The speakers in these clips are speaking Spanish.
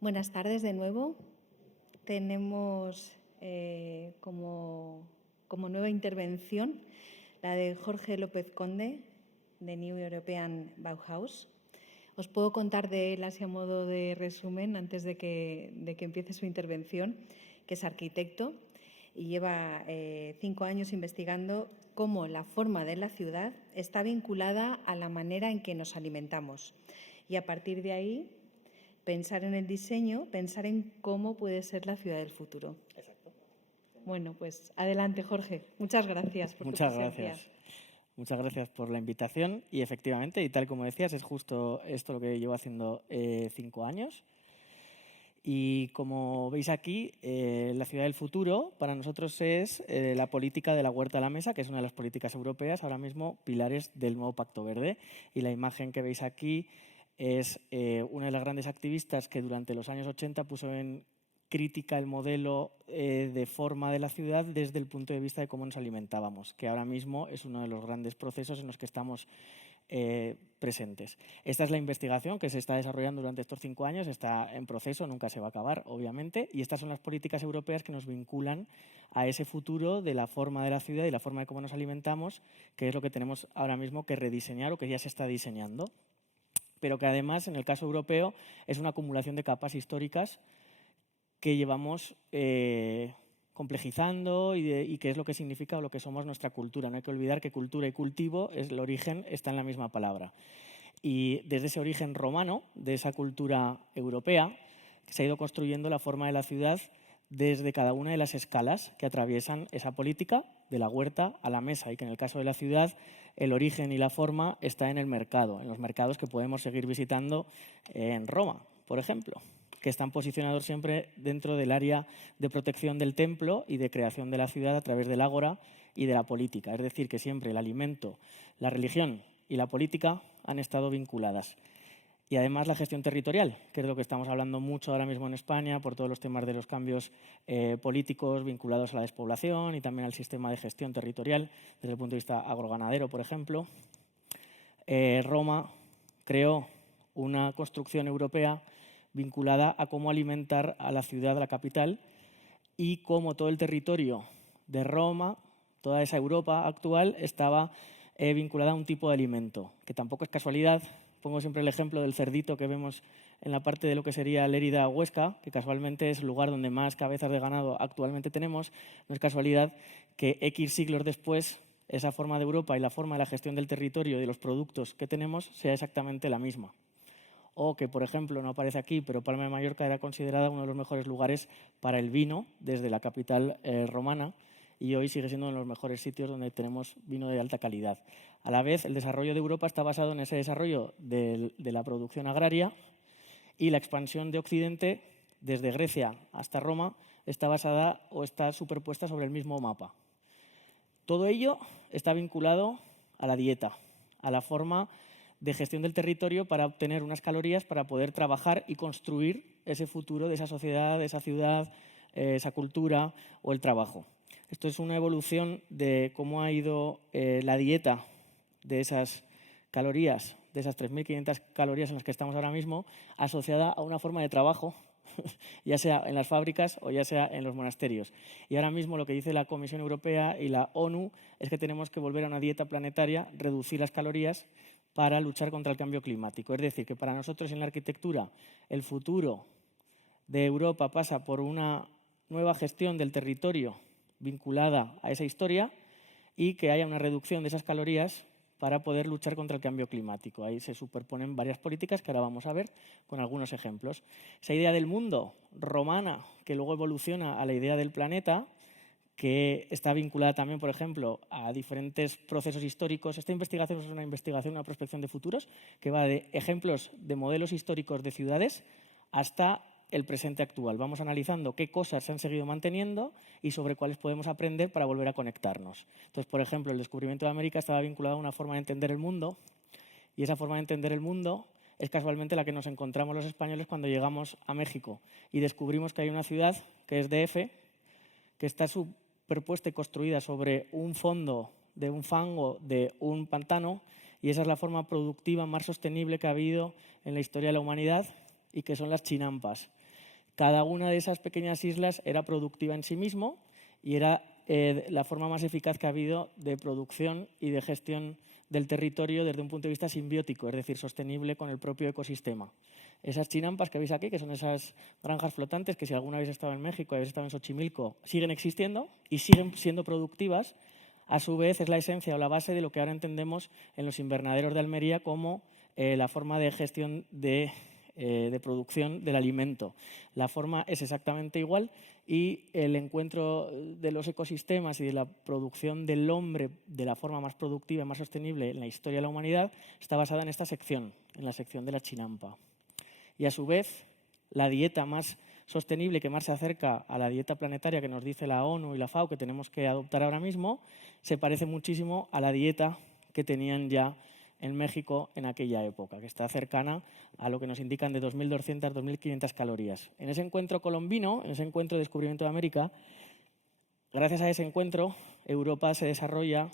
Buenas tardes de nuevo. Tenemos como nueva intervención la de Jorge López Conde, de New European Bauhaus. Os puedo contar de él así a modo de resumen antes de que empiece su intervención, que es arquitecto y lleva 5 años investigando cómo la forma de la ciudad está vinculada a la manera en que nos alimentamos. Y a partir de ahí, pensar en el diseño, pensar en cómo puede ser la ciudad del futuro. Exacto. Bueno, pues adelante, Jorge. Muchas gracias por tu presencia. Muchas gracias por la invitación y efectivamente, y tal como decías, es justo esto lo que llevo haciendo 5 años. Y como veis aquí, la ciudad del futuro para nosotros es la política de la huerta a la mesa, que es una de las políticas europeas, ahora mismo pilares del nuevo Pacto Verde. Y la imagen que veis aquí es una de las grandes activistas que durante los años 80 puso en crítica el modelo de forma de la ciudad desde el punto de vista de cómo nos alimentábamos, que ahora mismo es uno de los grandes procesos en los que estamos presentes. Esta es la investigación que se está desarrollando durante estos 5 años, está en proceso, nunca se va a acabar, obviamente, y estas son las políticas europeas que nos vinculan a ese futuro de la forma de la ciudad y la forma de cómo nos alimentamos, que es lo que tenemos ahora mismo que rediseñar o que ya se está diseñando, pero que además, en el caso europeo, es una acumulación de capas históricas que llevamos complejizando y qué es lo que significa o lo que somos nuestra cultura. No hay que olvidar que cultura y cultivo, el origen está en la misma palabra. Y desde ese origen romano, de esa cultura europea, se ha ido construyendo la forma de la ciudad desde cada una de las escalas que atraviesan esa política, de la huerta a la mesa, y que en el caso de la ciudad el origen y la forma está en el mercado, en los mercados que podemos seguir visitando en Roma, por ejemplo, que están posicionados siempre dentro del área de protección del templo y de creación de la ciudad a través del ágora y de la política. Es decir, que siempre el alimento, la religión y la política han estado vinculadas. Y además la gestión territorial, que es lo que estamos hablando mucho ahora mismo en España por todos los temas de los cambios políticos vinculados a la despoblación y también al sistema de gestión territorial desde el punto de vista agroganadero, por ejemplo. Roma creó una construcción europea vinculada a cómo alimentar a la ciudad, a la capital, y cómo todo el territorio de Roma, toda esa Europa actual, estaba vinculada a un tipo de alimento, que tampoco es casualidad. Pongo siempre el ejemplo del cerdito que vemos en la parte de lo que sería Lérida o Huesca, que casualmente es el lugar donde más cabezas de ganado actualmente tenemos. No es casualidad que X siglos después esa forma de Europa y la forma de la gestión del territorio y de los productos que tenemos sea exactamente la misma. O que, por ejemplo, no aparece aquí, pero Palma de Mallorca era considerada uno de los mejores lugares para el vino desde la capital romana, y hoy sigue siendo uno de los mejores sitios donde tenemos vino de alta calidad. A la vez, el desarrollo de Europa está basado en ese desarrollo de la producción agraria, y la expansión de Occidente, desde Grecia hasta Roma, está basada o está superpuesta sobre el mismo mapa. Todo ello está vinculado a la dieta, a la forma de gestión del territorio para obtener unas calorías para poder trabajar y construir ese futuro de esa sociedad, de esa ciudad, esa cultura o el trabajo. Esto es una evolución de cómo ha ido la dieta de esas calorías, de esas 3.500 calorías en las que estamos ahora mismo, asociada a una forma de trabajo, ya sea en las fábricas o ya sea en los monasterios. Y ahora mismo lo que dice la Comisión Europea y la ONU es que tenemos que volver a una dieta planetaria, reducir las calorías para luchar contra el cambio climático. Es decir, que para nosotros en la arquitectura el futuro de Europa pasa por una nueva gestión del territorio vinculada a esa historia y que haya una reducción de esas calorías para poder luchar contra el cambio climático. Ahí se superponen varias políticas que ahora vamos a ver con algunos ejemplos. Esa idea del mundo romana, que luego evoluciona a la idea del planeta, que está vinculada también, por ejemplo, a diferentes procesos históricos. Esta investigación es una investigación, una prospección de futuros, que va de ejemplos de modelos históricos de ciudades hasta el presente actual. Vamos analizando qué cosas se han seguido manteniendo y sobre cuáles podemos aprender para volver a conectarnos. Entonces, por ejemplo, el descubrimiento de América estaba vinculado a una forma de entender el mundo, y esa forma de entender el mundo es casualmente la que nos encontramos los españoles cuando llegamos a México y descubrimos que hay una ciudad, que es DF, que está superpuesta y construida sobre un fondo de un fango de un pantano, y esa es la forma productiva más sostenible que ha habido en la historia de la humanidad, y que son las chinampas. Cada una de esas pequeñas islas era productiva en sí mismo y era la forma más eficaz que ha habido de producción y de gestión del territorio desde un punto de vista simbiótico, es decir, sostenible con el propio ecosistema. Esas chinampas que veis aquí, que son esas granjas flotantes, que si alguna habéis estado en México, habéis estado en Xochimilco, siguen existiendo y siguen siendo productivas. A su vez, es la esencia o la base de lo que ahora entendemos en los invernaderos de Almería como la forma de gestión de producción del alimento. La forma es exactamente igual y el encuentro de los ecosistemas y de la producción del hombre de la forma más productiva y más sostenible en la historia de la humanidad está basada en esta sección, en la sección de la chinampa. Y a su vez, la dieta más sostenible que más se acerca a la dieta planetaria que nos dice la ONU y la FAO que tenemos que adoptar ahora mismo, se parece muchísimo a la dieta que tenían ya en México en aquella época, que está cercana a lo que nos indican de 2.200 a 2.500 calorías. En ese encuentro colombino, en ese encuentro de descubrimiento de América, gracias a ese encuentro, Europa se desarrolla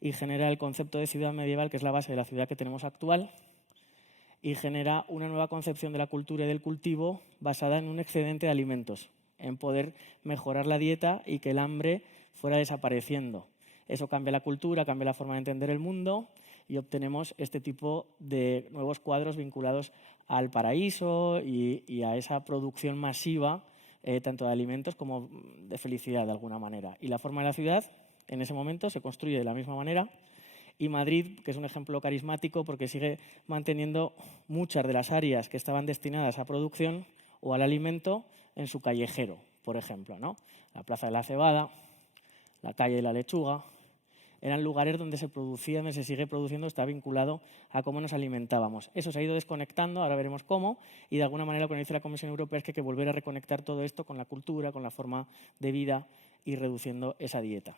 y genera el concepto de ciudad medieval, que es la base de la ciudad que tenemos actual, y genera una nueva concepción de la cultura y del cultivo basada en un excedente de alimentos, en poder mejorar la dieta y que el hambre fuera desapareciendo. Eso cambia la cultura, cambia la forma de entender el mundo y obtenemos este tipo de nuevos cuadros vinculados al paraíso y a esa producción masiva, tanto de alimentos como de felicidad de alguna manera. Y la forma de la ciudad, en ese momento, se construye de la misma manera. Y Madrid, que es un ejemplo carismático porque sigue manteniendo muchas de las áreas que estaban destinadas a producción o al alimento en su callejero, por ejemplo, ¿no? La Plaza de la Cebada, la calle de la Lechuga, eran lugares donde se producía, donde se sigue produciendo, está vinculado a cómo nos alimentábamos. Eso se ha ido desconectando, ahora veremos cómo, y de alguna manera lo que dice la Comisión Europea es que hay que volver a reconectar todo esto con la cultura, con la forma de vida y reduciendo esa dieta.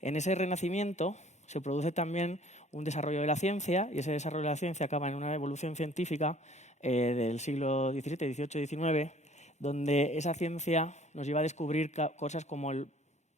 En ese renacimiento se produce también un desarrollo de la ciencia y ese desarrollo de la ciencia acaba en una evolución científica del siglo XVII, XVIII, XIX, donde esa ciencia nos lleva a descubrir cosas como el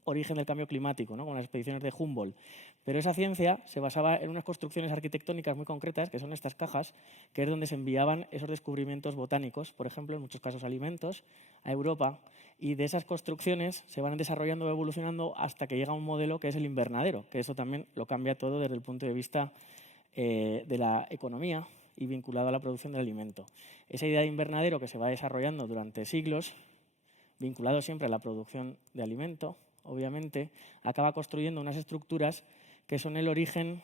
origen del cambio climático, ¿no? Con las expediciones de Humboldt. Pero esa ciencia se basaba en unas construcciones arquitectónicas muy concretas, que son estas cajas, que es donde se enviaban esos descubrimientos botánicos, por ejemplo, en muchos casos alimentos, a Europa. Y de esas construcciones se van desarrollando o evolucionando hasta que llega un modelo que es el invernadero, que eso también lo cambia todo desde el punto de vista de la economía y vinculado a la producción del alimento. Esa idea de invernadero que se va desarrollando durante siglos, vinculado siempre a la producción de alimento, obviamente, acaba construyendo unas estructuras que son el origen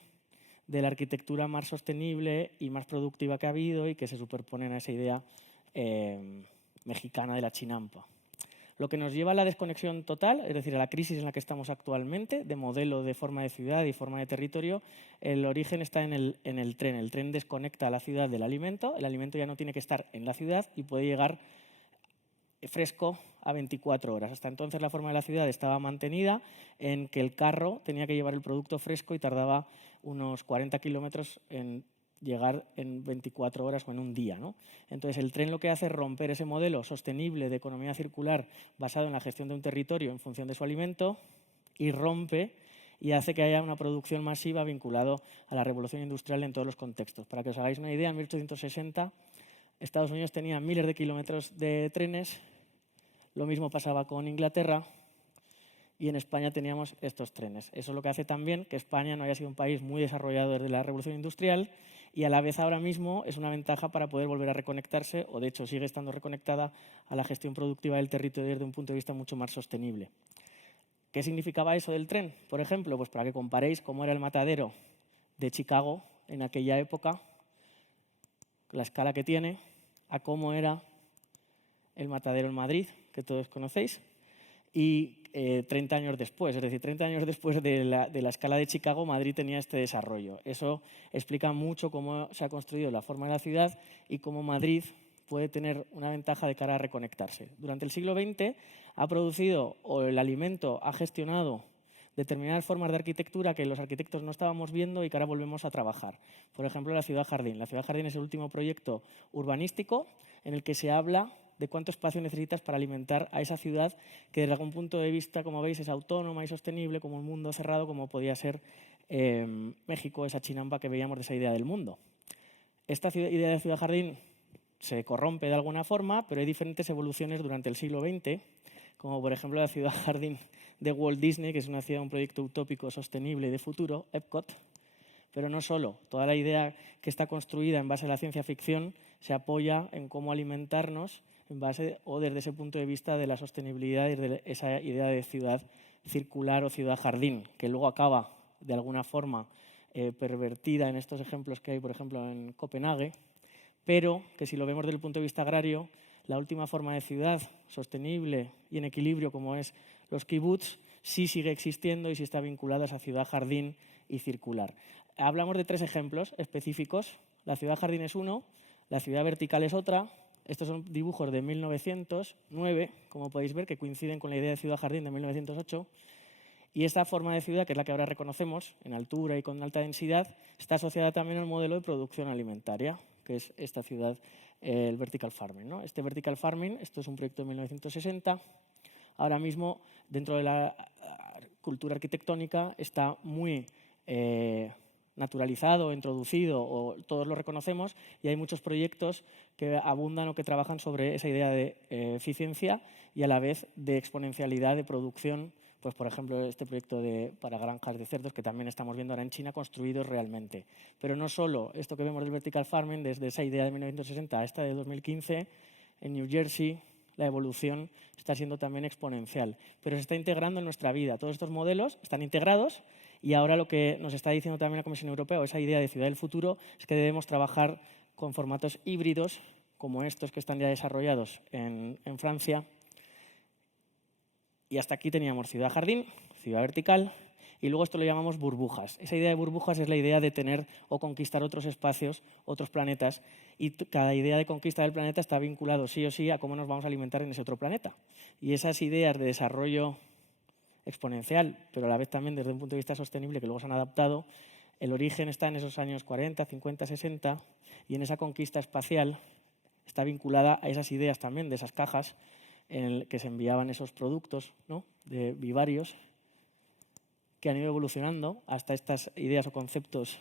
de la arquitectura más sostenible y más productiva que ha habido y que se superponen a esa idea mexicana de la chinampa. Lo que nos lleva a la desconexión total, es decir, a la crisis en la que estamos actualmente, de modelo de forma de ciudad y forma de territorio, el origen está en el tren. El tren desconecta a la ciudad del alimento, el alimento ya no tiene que estar en la ciudad y puede llegar fresco a 24 horas. Hasta entonces la forma de la ciudad estaba mantenida en que el carro tenía que llevar el producto fresco y tardaba unos 40 kilómetros en llegar en 24 horas o en un día, ¿no? Entonces el tren lo que hace es romper ese modelo sostenible de economía circular basado en la gestión de un territorio en función de su alimento y rompe y hace que haya una producción masiva vinculado a la revolución industrial en todos los contextos. Para que os hagáis una idea, en 1860 Estados Unidos tenía miles de kilómetros de trenes, lo mismo pasaba con Inglaterra y en España teníamos estos trenes. Eso es lo que hace también que España no haya sido un país muy desarrollado desde la revolución industrial y a la vez ahora mismo es una ventaja para poder volver a reconectarse, o de hecho sigue estando reconectada a la gestión productiva del territorio desde un punto de vista mucho más sostenible. ¿Qué significaba eso del tren? Por ejemplo, pues para que comparéis cómo era el matadero de Chicago en aquella época, la escala que tiene, a cómo era el matadero en Madrid, que todos conocéis, y 30 años después, es decir, 30 años después de la escala de Chicago, Madrid tenía este desarrollo. Eso explica mucho cómo se ha construido la forma de la ciudad y cómo Madrid puede tener una ventaja de cara a reconectarse. Durante el siglo XX ha producido, o el alimento ha gestionado determinadas formas de arquitectura que los arquitectos no estábamos viendo y que ahora volvemos a trabajar. Por ejemplo, la Ciudad Jardín. La Ciudad Jardín es el último proyecto urbanístico en el que se habla de cuánto espacio necesitas para alimentar a esa ciudad que desde algún punto de vista, como veis, es autónoma y sostenible, como un mundo cerrado, como podía ser México, esa chinampa que veíamos de esa idea del mundo. Esta idea de Ciudad Jardín se corrompe de alguna forma, pero hay diferentes evoluciones durante el siglo XX, como por ejemplo la ciudad jardín de Walt Disney, que es una ciudad, un proyecto utópico, sostenible y de futuro, Epcot. Pero no solo, toda la idea que está construida en base a la ciencia ficción se apoya en cómo alimentarnos en base o desde ese punto de vista de la sostenibilidad y de esa idea de ciudad circular o ciudad jardín, que luego acaba de alguna forma pervertida en estos ejemplos que hay, por ejemplo, en Copenhague, pero que si lo vemos desde el punto de vista agrario, la última forma de ciudad sostenible y en equilibrio como es los kibbutz sí sigue existiendo y sí está vinculada a esa ciudad jardín y circular. Hablamos de 3 ejemplos específicos. La ciudad jardín es uno, la ciudad vertical es otra. Estos son dibujos de 1909, como podéis ver, que coinciden con la idea de ciudad jardín de 1908. Y esta forma de ciudad, que es la que ahora reconocemos, en altura y con alta densidad, está asociada también al modelo de producción alimentaria, que es esta ciudad, el vertical farming, ¿no? Este vertical farming, esto es un proyecto de 1960. Ahora mismo, dentro de la cultura arquitectónica, está muy naturalizado, introducido, o todos lo reconocemos, y hay muchos proyectos que abundan o que trabajan sobre esa idea de eficiencia y a la vez de exponencialidad de producción. Pues, por ejemplo, este proyecto para granjas de cerdos que también estamos viendo ahora en China, construidos realmente. Pero no solo esto que vemos del vertical farming, desde esa idea de 1960 a esta de 2015, en New Jersey la evolución está siendo también exponencial. Pero se está integrando en nuestra vida. Todos estos modelos están integrados y ahora lo que nos está diciendo también la Comisión Europea, o esa idea de ciudad del futuro, es que debemos trabajar con formatos híbridos como estos que están ya desarrollados en Francia. Y hasta aquí teníamos ciudad jardín, ciudad vertical, y luego esto lo llamamos burbujas. Esa idea de burbujas es la idea de tener o conquistar otros espacios, otros planetas, y cada idea de conquista del planeta está vinculado sí o sí a cómo nos vamos a alimentar en ese otro planeta. Y esas ideas de desarrollo exponencial, pero a la vez también desde un punto de vista sostenible, que luego se han adaptado, el origen está en esos años 40, 50, 60, y en esa conquista espacial está vinculada a esas ideas también de esas cajas en el que se enviaban esos productos, ¿no?, de vivarios que han ido evolucionando hasta estas ideas o conceptos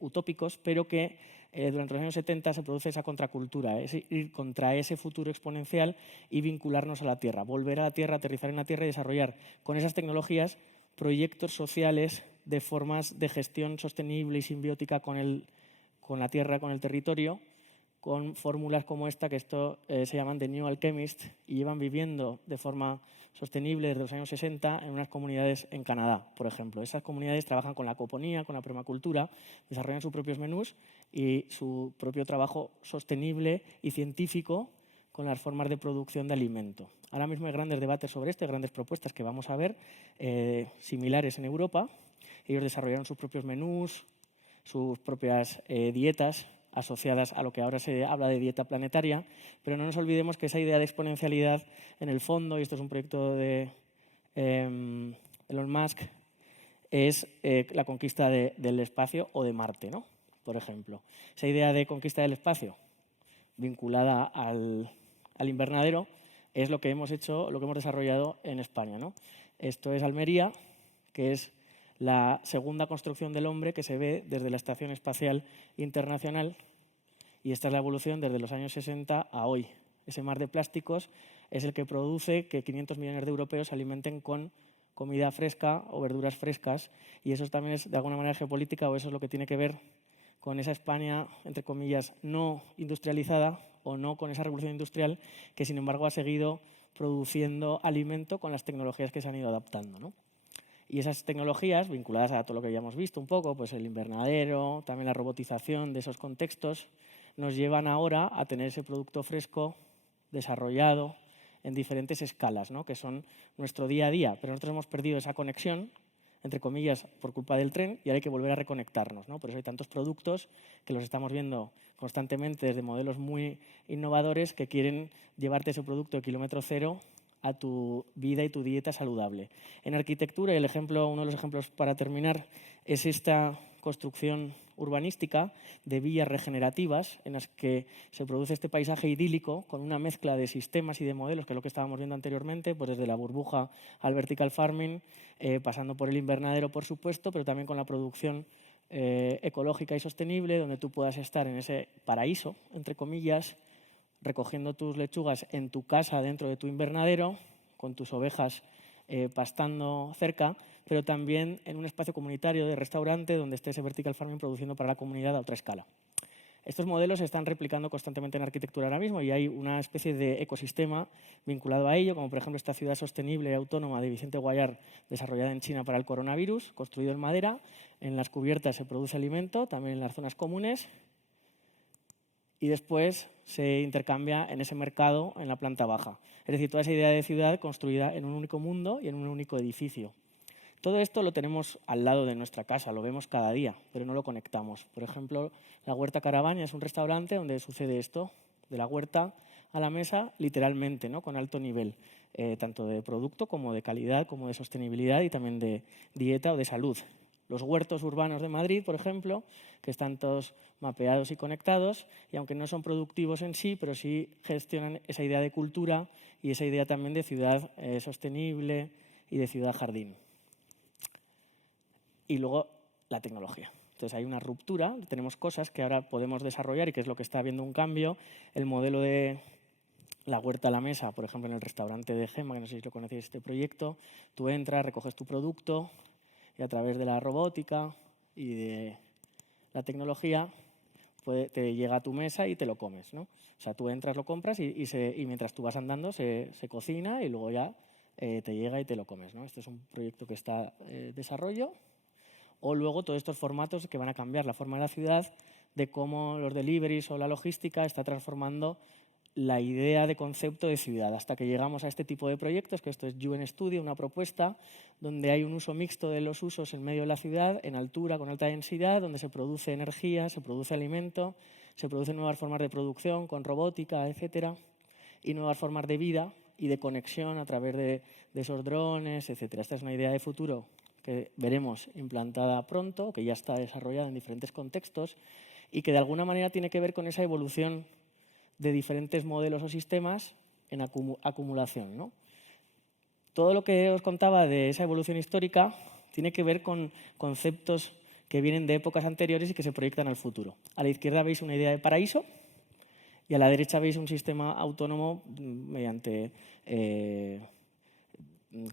utópicos, pero que durante los años 70 se produce esa contracultura, es ir contra ese futuro exponencial y vincularnos a la Tierra, volver a la Tierra, aterrizar en la Tierra y desarrollar con esas tecnologías proyectos sociales de formas de gestión sostenible y simbiótica con la Tierra, con el territorio, con fórmulas como esta, que esto se llaman The New Alchemist, y llevan viviendo de forma sostenible desde los años 60 en unas comunidades en Canadá, por ejemplo. Esas comunidades trabajan con la acuaponía, con la permacultura, desarrollan sus propios menús y su propio trabajo sostenible y científico con las formas de producción de alimento. Ahora mismo hay grandes debates sobre esto, hay grandes propuestas que vamos a ver, similares en Europa. Ellos desarrollaron sus propios menús, sus propias dietas, asociadas a lo que ahora se habla de dieta planetaria, pero no nos olvidemos que esa idea de exponencialidad, en el fondo, y esto es un proyecto de Elon Musk, es la conquista del espacio o de Marte, ¿no?, por ejemplo. Esa idea de conquista del espacio vinculada al invernadero es lo que hemos hecho, lo que hemos desarrollado en España, ¿no? Esto es Almería, que es la segunda construcción del hombre que se ve desde la Estación Espacial Internacional, y esta es la evolución desde los años 60 a hoy. Ese mar de plásticos es el que produce que 500 millones de europeos se alimenten con comida fresca o verduras frescas, y eso también es de alguna manera geopolítica, o eso es lo que tiene que ver con esa España, entre comillas, no industrializada o no con esa revolución industrial, que sin embargo ha seguido produciendo alimento con las tecnologías que se han ido adaptando, ¿no? Y esas tecnologías, vinculadas a todo lo que ya hemos visto un poco, pues el invernadero, también la robotización de esos contextos, nos llevan ahora a tener ese producto fresco desarrollado en diferentes escalas, ¿no?, que son nuestro día a día. Pero nosotros hemos perdido esa conexión, entre comillas, por culpa del tren, y ahora hay que volver a reconectarnos, ¿no? Por eso hay tantos productos que los estamos viendo constantemente desde modelos muy innovadores que quieren llevarte ese producto de kilómetro cero a tu vida y tu dieta saludable. En arquitectura, y uno de los ejemplos para terminar, es esta construcción urbanística de vías regenerativas en las que se produce este paisaje idílico con una mezcla de sistemas y de modelos, que es lo que estábamos viendo anteriormente, pues desde la burbuja al vertical farming, pasando por el invernadero, por supuesto, pero también con la producción ecológica y sostenible, donde tú puedas estar en ese paraíso, entre comillas, recogiendo tus lechugas en tu casa dentro de tu invernadero, con tus ovejas pastando cerca, pero también en un espacio comunitario de restaurante donde esté ese vertical farming produciendo para la comunidad a otra escala. Estos modelos se están replicando constantemente en arquitectura ahora mismo y hay una especie de ecosistema vinculado a ello, como por ejemplo esta ciudad sostenible y autónoma de Vicente Guayar, desarrollada en China para el coronavirus, construido en madera. En las cubiertas se produce alimento, también en las zonas comunes, y después se intercambia en ese mercado en la planta baja. Es decir, toda esa idea de ciudad construida en un único mundo y en un único edificio. Todo esto lo tenemos al lado de nuestra casa, lo vemos cada día, pero no lo conectamos. Por ejemplo, la Huerta Caravaña es un restaurante donde sucede esto, de la huerta a la mesa, literalmente, ¿no? Con alto nivel, tanto de producto como de calidad, como de sostenibilidad y también de dieta o de salud. Los huertos urbanos de Madrid, por ejemplo, que están todos mapeados y conectados, y aunque no son productivos en sí, pero sí gestionan esa idea de cultura y esa idea también de ciudad sostenible y de ciudad jardín. Y luego la tecnología. Entonces hay una ruptura, tenemos cosas que ahora podemos desarrollar y que es lo que está habiendo un cambio. El modelo de la huerta a la mesa, por ejemplo, en el restaurante de Gemma, que no sé si lo conocéis este proyecto, tú entras, recoges tu producto y a través de la robótica y de la tecnología te llega a tu mesa y te lo comes, ¿no? O sea, tú entras, lo compras y mientras tú vas andando se cocina y luego ya te llega y te lo comes, ¿no? Este es un proyecto que está en desarrollo. O luego todos estos formatos que van a cambiar la forma de la ciudad, de cómo los deliveries o la logística está transformando la idea de concepto de ciudad, hasta que llegamos a este tipo de proyectos, que esto es UN Studio, una propuesta donde hay un uso mixto de los usos en medio de la ciudad, en altura, con alta densidad, donde se produce energía, se produce alimento, se producen nuevas formas de producción con robótica, etcétera, y nuevas formas de vida y de conexión a través de esos drones, etcétera. Esta es una idea de futuro que veremos implantada pronto, que ya está desarrollada en diferentes contextos y que de alguna manera tiene que ver con esa evolución de diferentes modelos o sistemas en acumulación, ¿no? Todo lo que os contaba de esa evolución histórica tiene que ver con conceptos que vienen de épocas anteriores y que se proyectan al futuro. A la izquierda veis una idea de paraíso y a la derecha veis un sistema autónomo mediante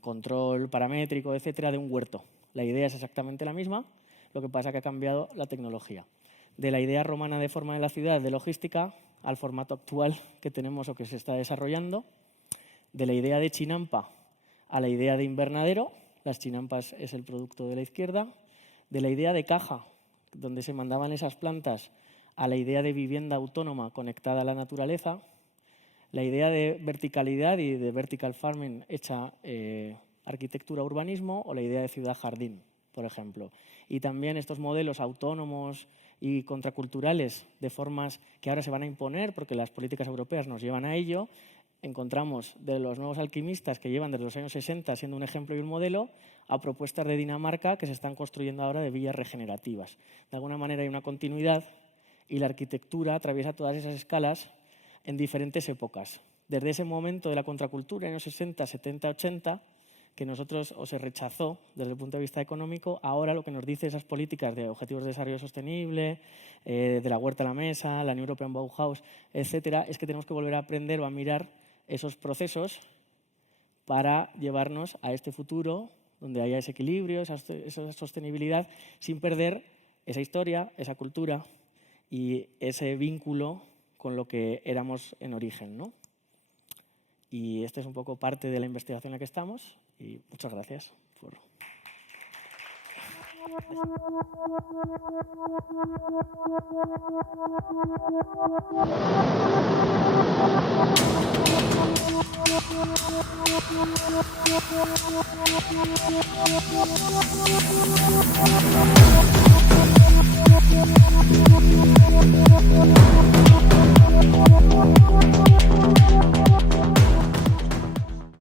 control paramétrico, etcétera, de un huerto. La idea es exactamente la misma, lo que pasa es que ha cambiado la tecnología. De la idea romana de forma de la ciudad, de logística, al formato actual que tenemos o que se está desarrollando. De la idea de chinampa a la idea de invernadero, las chinampas es el producto de la izquierda. De la idea de caja, donde se mandaban esas plantas, a la idea de vivienda autónoma conectada a la naturaleza. La idea de verticalidad y de vertical farming hecha arquitectura urbanismo, o la idea de ciudad jardín, por ejemplo. Y también estos modelos autónomos y contraculturales de formas que ahora se van a imponer porque las políticas europeas nos llevan a ello. Encontramos de los nuevos alquimistas que llevan desde los años 60 siendo un ejemplo y un modelo, a propuestas de Dinamarca que se están construyendo ahora de villas regenerativas. De alguna manera hay una continuidad y la arquitectura atraviesa todas esas escalas en diferentes épocas. Desde ese momento de la contracultura, en los 60, 70, 80, que nosotros o se rechazó desde el punto de vista económico, ahora lo que nos dice esas políticas de objetivos de desarrollo sostenible, de la huerta a la mesa, la New European Bauhaus, etcétera, es que tenemos que volver a aprender o a mirar esos procesos para llevarnos a este futuro donde haya ese equilibrio, esa sostenibilidad, sin perder esa historia, esa cultura y ese vínculo con lo que éramos en origen, ¿no? Y esta es un poco parte de la investigación en la que estamos y muchas gracias por...